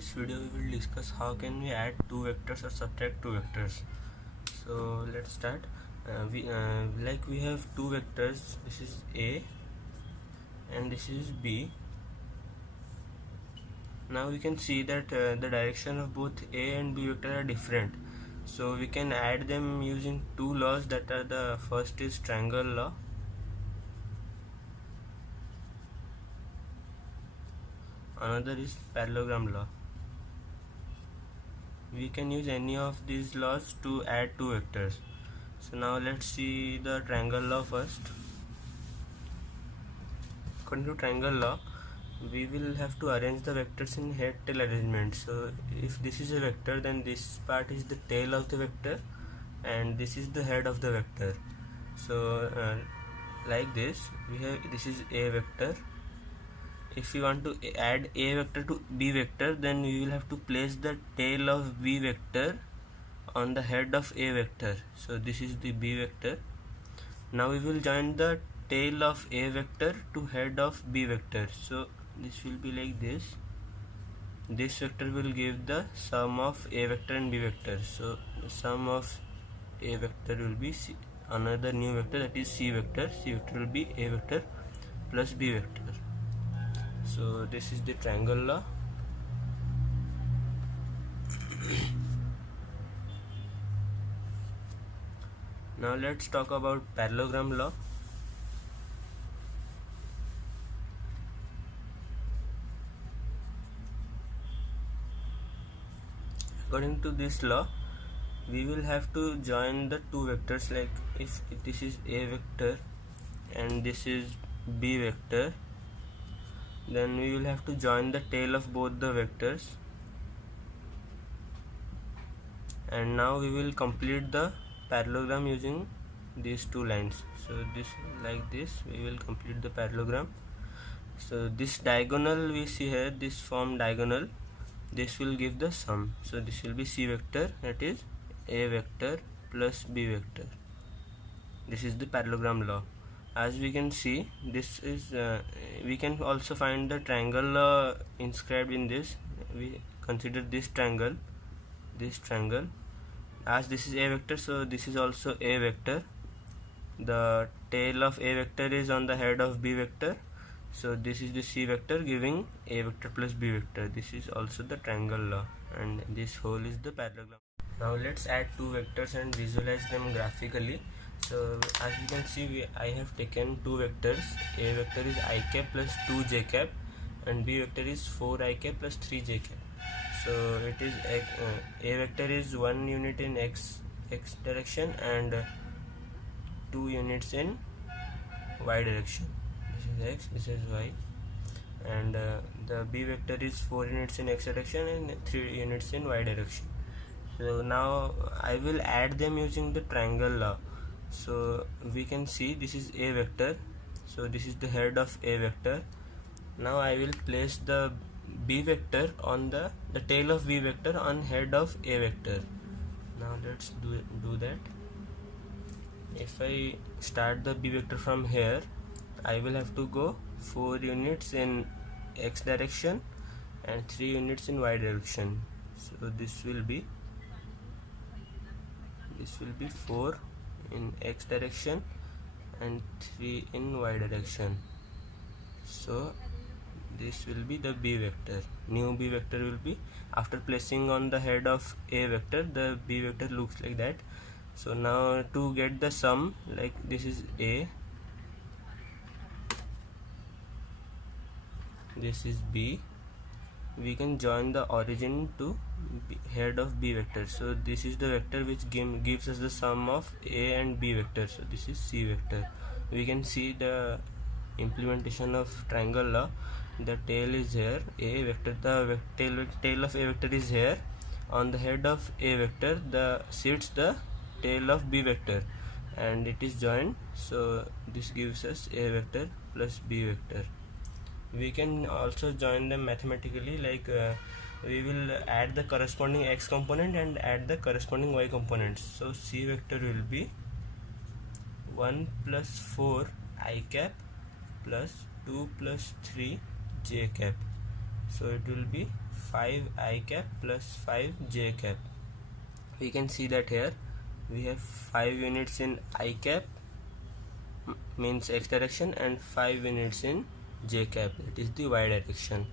this video we will discuss how can we add two vectors or subtract two vectors. So let's start. We have two vectors. This is A and this is B. Now we can see that the direction of both A and B vector are different. So we can add them using two laws, that are the first is triangle law. Another is parallelogram law. We can use any of these laws to add two vectors. So now let's see the triangle law first. According to triangle law, we will have to arrange the vectors in head tail arrangement. So if this is a vector, then this part is the tail of the vector and this is the head of the vector. So like this, this is a vector. If we want to add a vector to b vector, then we will have to place the tail of b vector on the head of a vector. So this is the b vector. Now we will join the tail of a vector to head of b vector. So this will be like this. This vector will give the sum of a vector and b vector. So the sum of a vector will be another new vector, that is c vector. C vector will be a vector plus b vector. So this is the triangle law. Now let's talk about parallelogram law. According to this law, we will have to join the two vectors. Like if this is a vector and this is b vector, then we will have to join the tail of both the vectors, and now we will complete the parallelogram using these two lines. So this, like this, we will complete the parallelogram. So this diagonal we see here, this form diagonal, this will give the sum. So this will be c vector, that is a vector plus b vector. This is the parallelogram law. As we can see, this is we can also find the triangle law inscribed in this. We consider this triangle, as this is a vector, so this is also a vector. The tail of a vector is on the head of b vector, so this is the c vector giving a vector plus b vector. This is also the triangle law, and this whole is the parallelogram. Now let's add two vectors and visualize them graphically. So as you can see, I have taken two vectors. A vector is I cap plus 2 j cap and b vector is 4 I cap plus 3 j cap. So it is a vector is 1 unit in x direction and 2 units in y direction. This is x, this is y, and the b vector is 4 units in x direction and 3 units in y direction. So now I will add them using the triangle law. So we can see this is a vector, so this is the head of a vector. Now I will place the b vector on the tail of b vector on head of a vector. Now let's do that. If I start the b vector from here, I will have to go 4 units in x direction and 3 units in y direction. So this will be 4 in x direction and 3 in y direction. So this will be the b vector. New b vector will be, after placing on the head of a vector, the b vector looks like that. So now to get the sum, like this is a, this is b, we can join the origin to head of b vector. So this is the vector which gives us the sum of a and b vector. So this is c vector. We can see the implementation of triangle law. The tail is here, a vector, the tail of a vector is here. On the head of a vector sits the tail of b vector and it is joined. So this gives us a vector plus b vector. We can also join them mathematically, like we will add the corresponding x component and add the corresponding y components. So c vector will be 1 plus 4 I cap plus 2 plus 3 j cap. So it will be 5 I cap plus 5 j cap. We can see that here we have 5 units in I cap, means x direction, and 5 units in j cap, that is the y direction.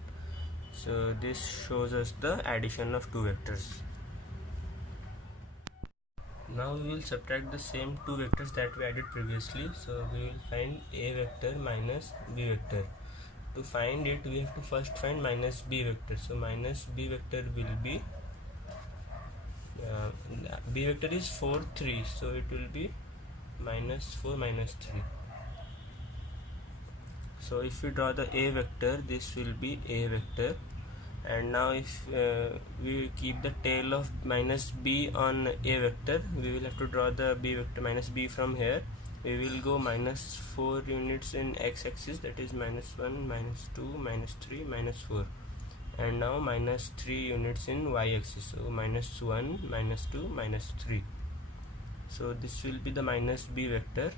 So this shows us the addition of two vectors. Now we will subtract the same two vectors that we added previously. So we will find a vector minus b vector. To find it, we have to first find minus b vector. So minus b vector will be b vector is 4 3, so it will be minus 4 minus 3. So if we draw the a vector, this will be a vector. And now if we keep the tail of minus b on a vector, we will have to draw the b vector minus b from here. We will go minus 4 units in x-axis, that is minus 1, minus 2, minus 3, minus 4. And now minus 3 units in y-axis, so minus 1, minus 2, minus 3. So this will be the minus b vector.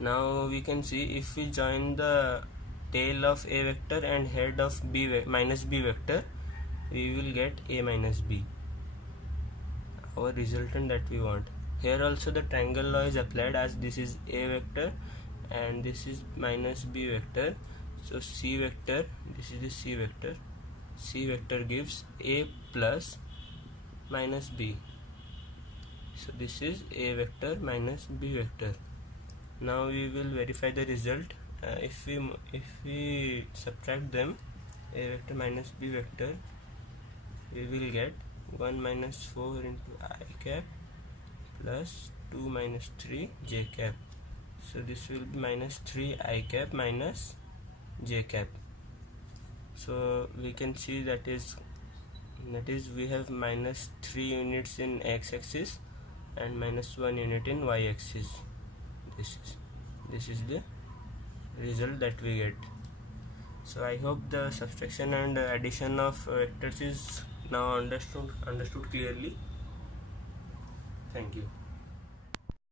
Now we can see if we join the tail of a vector and head of minus b vector, we will get a minus b, our resultant that we want. Here also the triangle law is applied, as this is a vector and this is minus b vector. So c vector, this is the c vector, c vector gives a plus minus b. So this is a vector minus b vector. Now we will verify the result. If we subtract them, a vector minus b vector, we will get 1 minus 4 into I cap plus 2 minus 3 j cap. So this will be minus 3 I cap minus j cap. So we can see that is we have minus 3 units in x-axis and minus 1 unit in y-axis. This is the result that we get. So I hope the subtraction and addition of vectors is now understood clearly. Thank you.